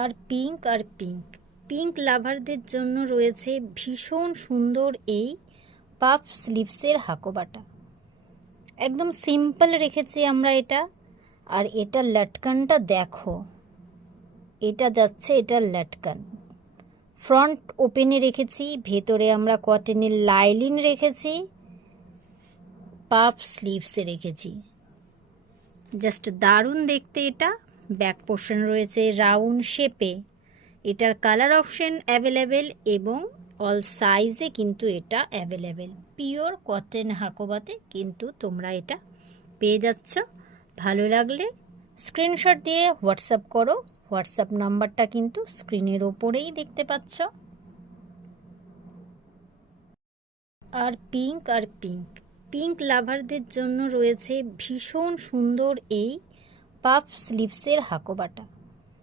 আর pink pink লাভারদের জন্য রয়েছে ভীষণ সুন্দর এই পাফ স্লিভসের হাকোবাটা। একদম সিম্পল রেখেছি আমরা এটা। আর এটা লটকানটা দেখো, এটা যাচ্ছে, এটা লটকান ফ্রন্ট ওপেনে রেখেছি, ভেতরে আমরা কটনের লাইলিন রেখেছি, পাফ স্লিভসে রেখেছি। জাস্ট দারুণ দেখতে এটা। ব্যাক পোর্শন রয়েছে রাউন্ড শেপে। এটার কালার অপশন অ্যাভেলেবেল এবং অল সাইজে কিন্তু এটা অ্যাভেলেবেল। পিওর কটন হাকোবাতে কিন্তু তোমরা এটা পেয়ে যাচ্ছ। ভালো লাগলে স্ক্রিনশট দিয়ে হোয়াটসঅ্যাপ করো। হোয়াটসঅ্যাপ নাম্বারটা কিন্তু স্ক্রিনের ওপরেই দেখতে পাচ্ছ। আর পিঙ্ক লাভারদের জন্য রয়েছে ভীষণ সুন্দর এই পাফ স্লিভসের হাকোবাটা।